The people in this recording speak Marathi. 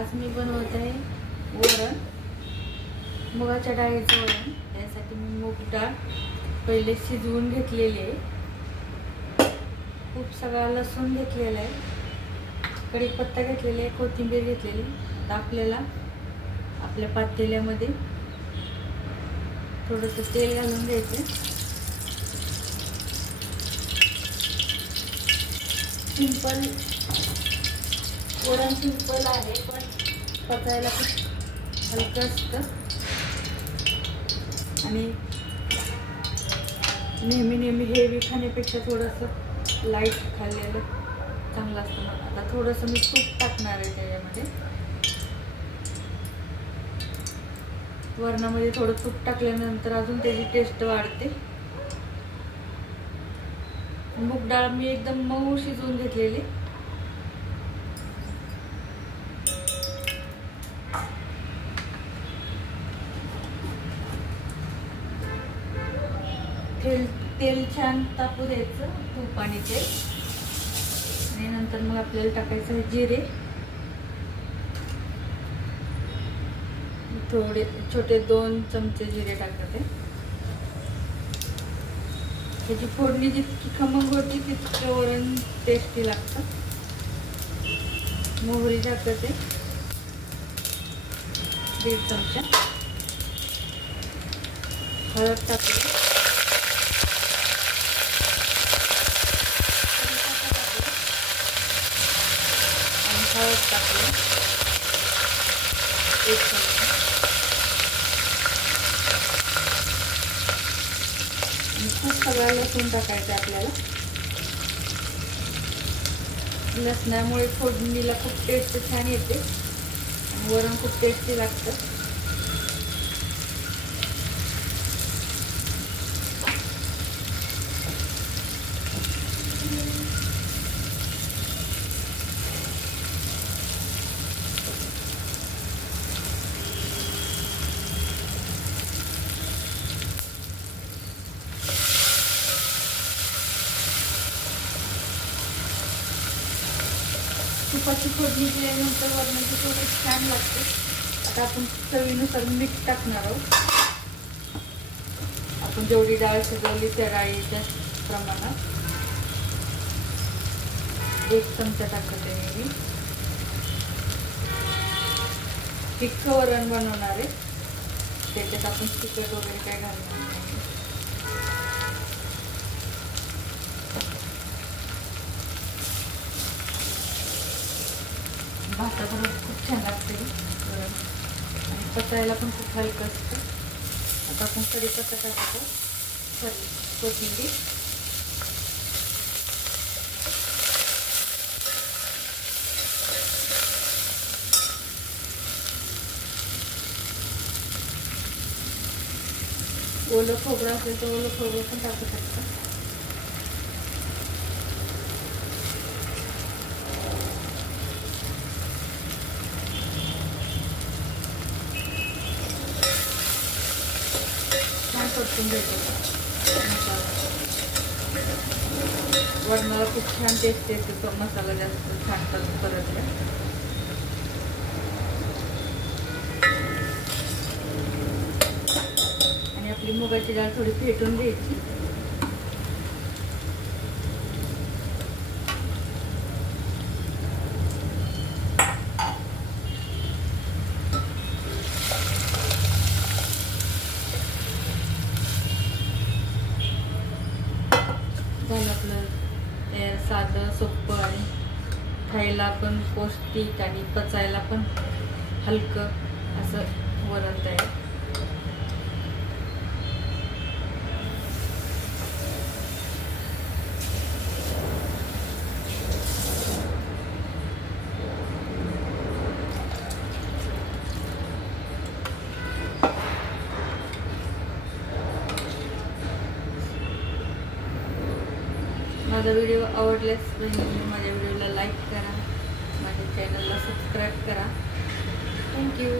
आज मी बनवत आहे वरण, मुगाच्या डाळीचं वरण। त्यासाठी मी मूग डाळ पहिले शिजवून घेतलेली आहे। खूप सगळा लसूण घेतलेला आहे, कढीपत्ता घेतलेला आहे, कोथिंबीर घेतलेली। आता आपल्याला आपल्या पातेल्यामध्ये थोडंसं तेल घालून घ्यायचं। सिंपल वरण सिंपल आहे, पण पचायला खूप हलकं असतं आणि नेहमी हेवी खाण्यापेक्षा थोडंसं लाईट खाल्लेलं चांगलं असतं। आता थोडंसं मी तूप टाकणार आहे त्याच्यामध्ये। वरणामध्ये थोडं तूप टाकल्यानंतर अजून त्याची टेस्ट वाढते। मूग डाळ मी एकदम मऊ शिजवून घेतलेली। तेल छान तापू द्यायचं, तूप आणि तेल, आणि नंतर मग आपल्याला टाकायचं जिरे, थोडे छोटे 2 चमचे जिरे टाकते। त्याची फोडणी जितकी खमंग होती तितकं वरण टेस्टी लागतं। मोहरी टाकते 1.5 चमचा, हळद टाकते, हळद टाकले 1 चमचा, आणि खूप सगळा लसूण टाकायचं आपल्याला। लसणामुळे फोडणीला खूप टेस्ट छान येते आणि वरण खूप टेस्टी लागतं। तुपाची फोडणी दिल्यानंतर वरणाची थोडी छान लागते। आता आपण चवीनुसार मीठ टाकणार आहोत। आपण जेवढी डाळ शिजवली त्या डाळीच्या प्रमाणात 1 चमचा टाकते मी। तिखट वरण बनवणार आहे, त्याच्यात आपण तिखट वगैरे काय घालणार नाही। भाताबरोबर खूप छान लागते वरण आणि पचायला पण खूप हलकं असतं। आता आपण कढीपत्ता टाकायचं, कोथिंबीर, ओलं खोबरं असेल तर ओलं खोबरं पण टाकू शकता। परतून घ्यायचं, वरणाला खूप छान टेस्ट येते तो मसाला जास्त छान परतला। आणि आपली मुगाची डाळ थोडी फेटून घ्यायची। झालं आपलं साधं सोपं आणि खायला पण पौष्टिक आणि पचायला पण हलकं असं वरण तयार। माझा व्हिडिओ आवडल्यास माझ्या व्हिडिओला लाईक करा, माझ्या चॅनलला सबस्क्राईब करा। थँक्यू।